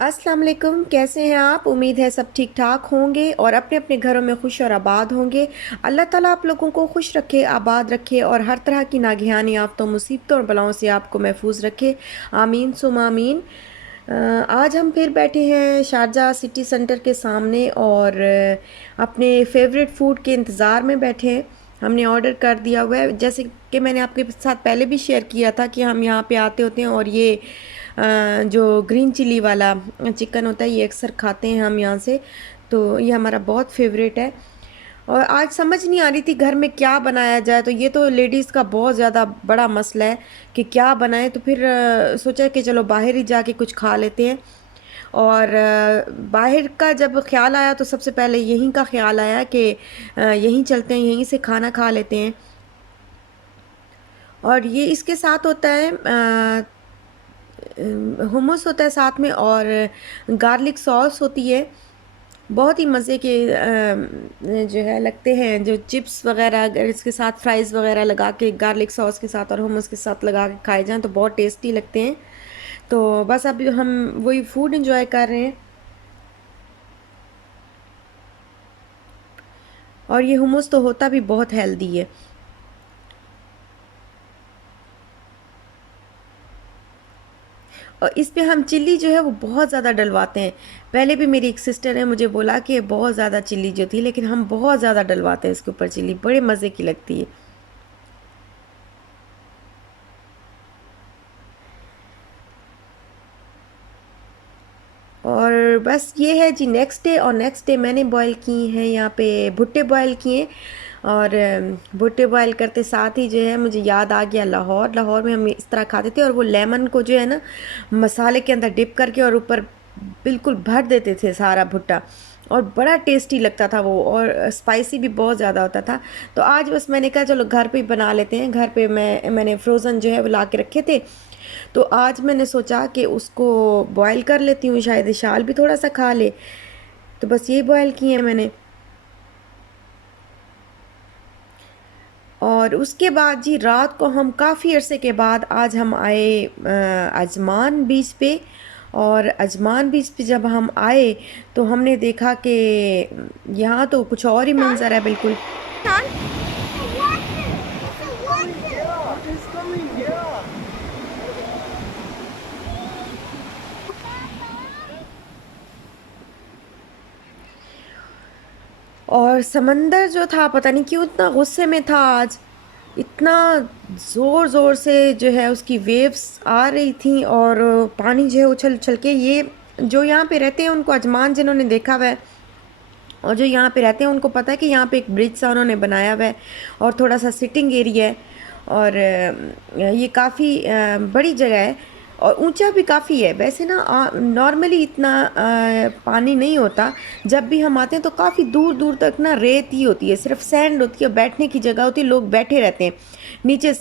अस्सलाम वालेकुम, कैसे हैं आप? उम्मीद है सब ठीक ठाक होंगे और अपने अपने घरों में खुश और आबाद होंगे। अल्लाह ताला आप लोगों को खुश रखे, आबाद रखे और हर तरह की नागहानी आफ़तों, मुसीबतों और बलाओं से आपको महफूज रखे। आमीन सुमा आमीन। आज हम फिर बैठे हैं शारजा सिटी सेंटर के सामने और अपने फेवरेट फूड के इंतज़ार में बैठे हैं। हमने ऑर्डर कर दिया हुआ है, जैसे कि मैंने आपके साथ पहले भी शेयर किया था कि हम यहाँ पे आते होते हैं और ये जो ग्रीन चिली वाला चिकन होता है ये अक्सर खाते हैं हम यहाँ से। तो ये हमारा बहुत फेवरेट है और आज समझ नहीं आ रही थी घर में क्या बनाया जाए। तो ये तो लेडीज़ का बहुत ज़्यादा बड़ा मसला है कि क्या बनाएं। तो फिर सोचा कि चलो बाहर ही जाके कुछ खा लेते हैं। और बाहर का जब ख्याल आया तो सबसे पहले यहीं का ख्याल आया कि यहीं चलते हैं, यहीं से खाना खा लेते हैं। और ये इसके साथ होता है हुमस होता है साथ में और गार्लिक सॉस होती है। बहुत ही मज़े के जो है लगते हैं, जो चिप्स वग़ैरह अगर इसके साथ फ्राइज़ वग़ैरह लगा के गार्लिक सॉस के साथ और हुमस के साथ लगा के खाए जाएँ तो बहुत टेस्टी लगते हैं। तो बस अभी हम वही फूड एंजॉय कर रहे हैं। और ये हुमस तो होता भी बहुत हेल्दी है। और इस पे हम चिल्ली जो है वो बहुत ज़्यादा डलवाते हैं। पहले भी मेरी एक सिस्टर ने मुझे बोला कि बहुत ज़्यादा चिल्ली जो थी, लेकिन हम बहुत ज़्यादा डलवाते हैं इसके ऊपर चिल्ली, बड़े मज़े की लगती है। और बस ये है जी नेक्स्ट डे। और नेक्स्ट डे मैंने बॉयल की हैं यहाँ पे भुट्टे बॉयल किए। और भुट्टे बॉयल करते साथ ही जो है मुझे याद आ गया लाहौर। लाहौर में हम इस तरह खाते थे और वो लेमन को जो है ना मसाले के अंदर डिप करके और ऊपर बिल्कुल भर देते थे सारा भुट्टा। और बड़ा टेस्टी लगता था वो और स्पाइसी भी बहुत ज़्यादा होता था। तो आज बस मैंने कहा चलो घर पे ही बना लेते हैं। घर पे मैंने फ्रोज़न जो है वो ला के रखे थे। तो आज मैंने सोचा कि उसको बॉयल कर लेती हूँ, शायद इशाल भी थोड़ा सा खा ले। तो बस ये बॉयल किए हैं मैंने। और उसके बाद जी रात को हम काफ़ी अरसे के बाद आज हम आए अजमान बीच पे। और अजमान बीच पे जब हम आए तो हमने देखा कि यहाँ तो कुछ और ही मंजर है बिल्कुल। और समंदर जो था पता नहीं क्यों इतना गुस्से में था आज। इतना ज़ोर ज़ोर से जो है उसकी वेव्स आ रही थी और पानी जो है उछल उछल के। ये जो यहाँ पे रहते हैं उनको अजमान जिन्होंने देखा हुआ है और जो यहाँ पे रहते हैं उनको पता है कि यहाँ पे एक ब्रिज सा उन्होंने बनाया हुआ है और थोड़ा सा सिटिंग एरिया है। और ये काफ़ी बड़ी जगह है और ऊंचा भी काफ़ी है। वैसे ना नॉर्मली इतना पानी नहीं होता। जब भी हम आते हैं तो काफ़ी दूर दूर तक ना रेत ही होती है, सिर्फ सैंड होती है, बैठने की जगह होती है, लोग बैठे रहते हैं नीचे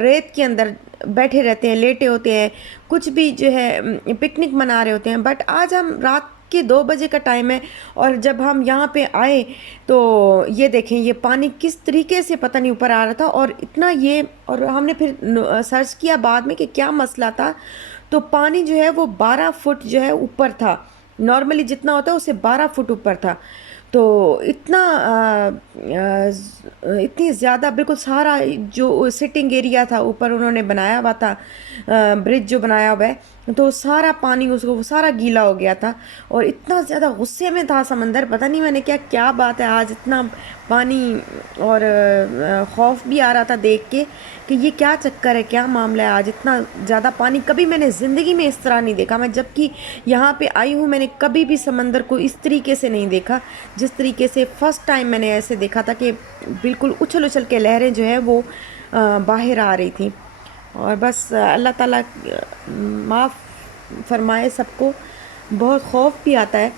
रेत के अंदर बैठे रहते हैं, लेटे होते हैं, कुछ भी जो है पिकनिक मना रहे होते हैं। बट आज हम रात के 2 बजे का टाइम है और जब हम यहाँ पे आए तो ये देखें ये पानी किस तरीके से पता नहीं ऊपर आ रहा था और इतना ये। और हमने फिर सर्च किया बाद में कि क्या मसला था। तो पानी जो है वो 12 फुट जो है ऊपर था। नॉर्मली जितना होता है उससे 12 फुट ऊपर था। तो इतना इतनी ज़्यादा बिल्कुल सारा जो सिटिंग एरिया था ऊपर उन्होंने बनाया हुआ था, ब्रिज जो बनाया हुआ है, तो सारा पानी उसको वो सारा गीला हो गया था। और इतना ज़्यादा गुस्से में था समंदर, पता नहीं मैंने क्या क्या बात है आज इतना पानी। और खौफ भी आ रहा था देख के कि ये क्या चक्कर है, क्या मामला है आज इतना ज़्यादा पानी। कभी मैंने ज़िंदगी में इस तरह नहीं देखा। मैं जब कि यहाँ पे आई हूँ मैंने कभी भी समंदर को इस तरीके से नहीं देखा जिस तरीके से फ़र्स्ट टाइम मैंने ऐसे देखा था कि बिल्कुल उछल उछल के लहरें जो है वो बाहर आ रही थी। और बस अल्लाह ताला माफ़ फरमाए सबको। बहुत खौफ भी आता है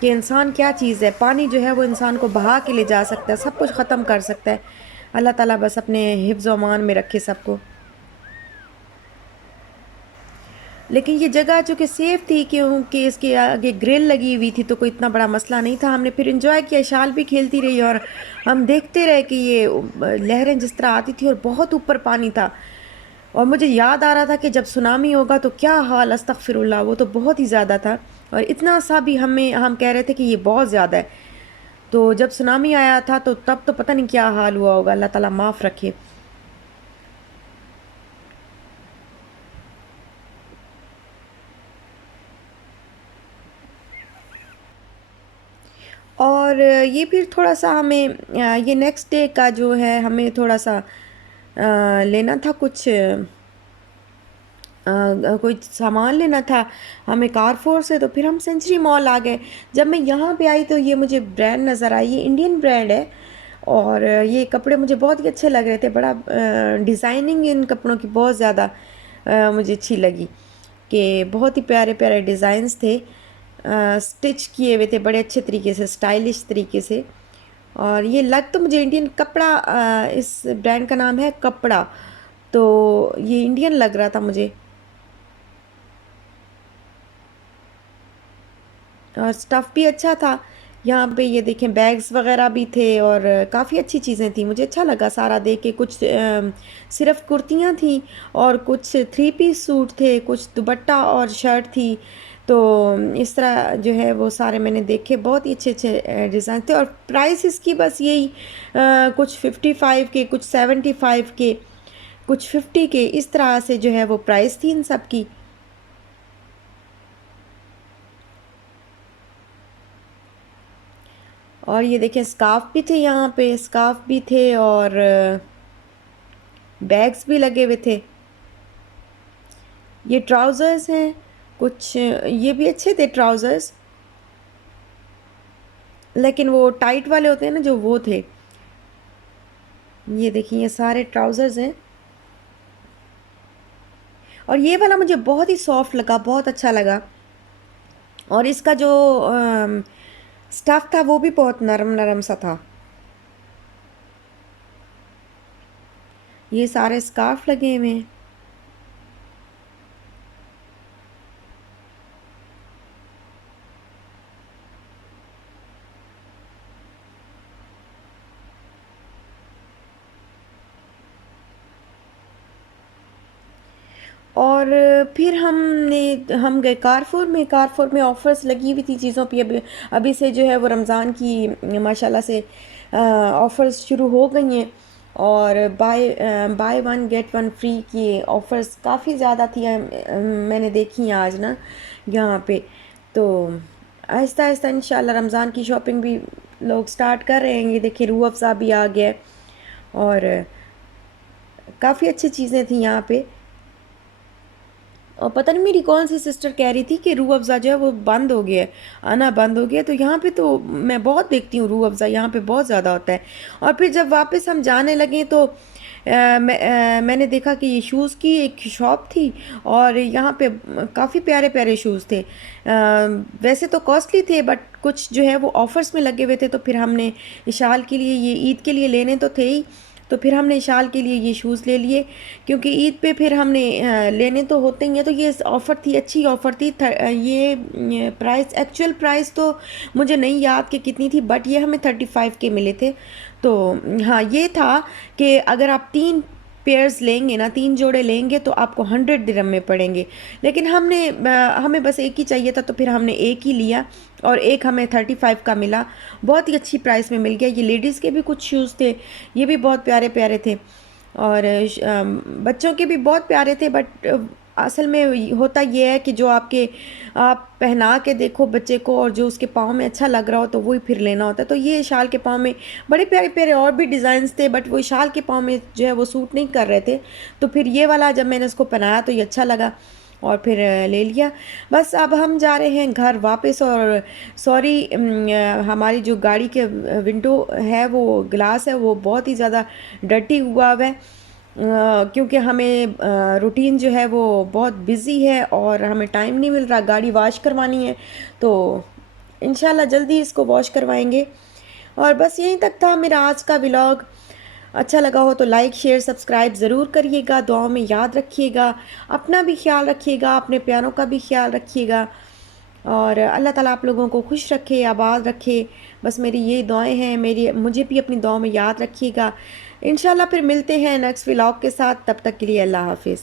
कि इंसान क्या चीज़ है। पानी जो है वो इंसान को बहा के ले जा सकता है, सब कुछ ख़त्म कर सकता है। अल्लाह ताला बस अपने हिफ्ज़ व अमान में रखे सबको। लेकिन ये जगह चूँकि सेफ़ थी क्योंकि इसके आगे ग्रिल लगी हुई थी तो कोई इतना बड़ा मसला नहीं था। हमने फिर एंजॉय किया, शाल भी खेलती रही और हम देखते रहे कि ये लहरें जिस तरह आती थी और बहुत ऊपर पानी था। और मुझे याद आ रहा था कि जब सुनामी होगा तो क्या हाल, अस्तगफिरुल्लाह, वो तो बहुत ही ज़्यादा था। और इतना सा भी हम कह रहे थे कि ये बहुत ज़्यादा है। तो जब सुनामी आया था तो तब तो पता नहीं क्या हाल हुआ होगा, अल्लाह ताला माफ़ रखे। और ये फिर थोड़ा-सा हमें ये नेक्स्ट डे का जो है हमें थोड़ा-सा लेना था कुछ कोई सामान लेना था हमें कारफोर से, तो फिर हम सेंचुरी मॉल आ गए। जब मैं यहाँ पे आई तो ये मुझे ब्रांड नज़र आई, ये इंडियन ब्रांड है। और ये कपड़े मुझे बहुत ही अच्छे लग रहे थे, बड़ा डिज़ाइनिंग इन कपड़ों की बहुत ज़्यादा मुझे अच्छी लगी कि बहुत ही प्यारे प्यारे डिज़ाइंस थे, स्टिच किए हुए थे बड़े अच्छे तरीके से, स्टाइलिश तरीके से। और ये लग तो मुझे इंडियन कपड़ा, इस ब्रांड का नाम है कपड़ा, तो ये इंडियन लग रहा था मुझे। और स्टफ़ भी अच्छा था। यहाँ पे ये देखें बैग्स वगैरह भी थे और काफ़ी अच्छी चीज़ें थी, मुझे अच्छा लगा सारा देख के। कुछ सिर्फ कुर्तियाँ थी और कुछ थ्री पीस सूट थे, कुछ दुपट्टा और शर्ट थी। तो इस तरह जो है वो सारे मैंने देखे, बहुत ही अच्छे अच्छे डिज़ाइन थे। और प्राइस इसकी बस यही कुछ 55 के, कुछ 75 के, कुछ 50 के, इस तरह से जो है वो प्राइस थी इन सब की। और ये देखें स्कार्फ भी थे, यहाँ पे स्कार्फ भी थे और बैग्स भी लगे हुए थे। ये ट्राउज़र्स हैं कुछ, ये भी अच्छे थे ट्राउज़र्स, लेकिन वो टाइट वाले होते हैं ना जो, वो थे। ये देखिए ये सारे ट्राउज़र्स हैं। और ये वाला मुझे बहुत ही सॉफ्ट लगा, बहुत अच्छा लगा। और इसका जो स्टफ़ था वो भी बहुत नरम नरम सा था। ये सारे स्कार्फ लगे हुए हैं। और फिर हम गए कारफोर में। कारफोर में ऑफ़र्स लगी हुई थी चीज़ों पे। अभी अभी से जो है वो रमज़ान की माशाल्लाह से ऑफ़र्स शुरू हो गई हैं। और by one get one free की ऑफ़र्स काफ़ी ज़्यादा थी, मैंने देखी हैं आज ना यहाँ पे। तो आहिस्ता आहिस्ता इंशाल्लाह रमज़ान की शॉपिंग भी लोग स्टार्ट कर रहे हैं। ये देखिए रूह अफ़ज़ा भी आ गया है और काफ़ी अच्छी चीज़ें थी यहाँ पे। और पता नहीं मेरी कौन सी सिस्टर कह रही थी कि रूह अफ़ज़ा जो है वो बंद हो गया है, आना बंद हो गया है। तो यहाँ पे तो मैं बहुत देखती हूँ रूह अफ़ज़ा, यहाँ पे बहुत ज़्यादा होता है। और फिर जब वापस हम जाने लगे तो मैंने देखा कि ये शूज़ की एक शॉप थी और यहाँ पे काफ़ी प्यारे प्यारे शूज़ थे। वैसे तो कॉस्टली थे बट कुछ जो है वो ऑफ़र्स में लगे हुए थे, तो फिर हमने इशाल के लिए, ये ईद के लिए लेने तो थे ही, तो फिर हमने इशाल के लिए ये शूज़ ले लिए। क्योंकि ईद पे फिर हमने लेने तो होते ही हैं। तो ये ऑफ़र थी, अच्छी ऑफ़र थी। ये प्राइस, एक्चुअल प्राइस तो मुझे नहीं याद कि कितनी थी, बट ये हमें 35 के मिले थे। तो हाँ, ये था कि अगर आप 3 पेयर्स लेंगे ना, 3 जोड़े लेंगे तो आपको 100 दिरहम में पड़ेंगे। लेकिन हमें बस एक ही चाहिए था, तो फिर हमने एक ही लिया और एक हमें 35 का मिला। बहुत ही अच्छी प्राइस में मिल गया। ये लेडीज़ के भी कुछ शूज़ थे, ये भी बहुत प्यारे प्यारे थे। और बच्चों के भी बहुत प्यारे थे, बट असल में होता ये है कि जो आप पहना के देखो बच्चे को और जो उसके पाँव में अच्छा लग रहा हो तो वही फिर लेना होता है। तो ये शाल के पाँव में बड़े प्यारे प्यारे और भी डिज़ाइंस थे, बट वो शाल के पाँव में जो है वो सूट नहीं कर रहे थे। तो फिर ये वाला जब मैंने इसको पहनाया तो ये अच्छा लगा और फिर ले लिया। बस अब हम जा रहे हैं घर वापस। और सॉरी, हमारी जो गाड़ी के विंडो है, वो ग्लास है, वो बहुत ही ज़्यादा डर्टी हुआ हुआ है, क्योंकि हमें रूटीन जो है वो बहुत बिज़ी है और हमें टाइम नहीं मिल रहा, गाड़ी वॉश करवानी है। तो इंशाल्लाह जल्दी इसको वॉश करवाएंगे। और बस यहीं तक था मेरा आज का व्लॉग। अच्छा लगा हो तो लाइक शेयर सब्सक्राइब ज़रूर करिएगा, दुआओं में याद रखिएगा, अपना भी ख्याल रखिएगा, अपने प्यारों का भी ख्याल रखिएगा। और अल्लाह ताला आप लोगों को खुश रखे, आबाद रखे। बस मेरी ये दुआएं हैं, मुझे भी अपनी दुआओं में याद रखिएगा। इंशाल्लाह फिर मिलते हैं नेक्स्ट व्लॉग के साथ, तब तक के लिए अल्लाह हाफिज़।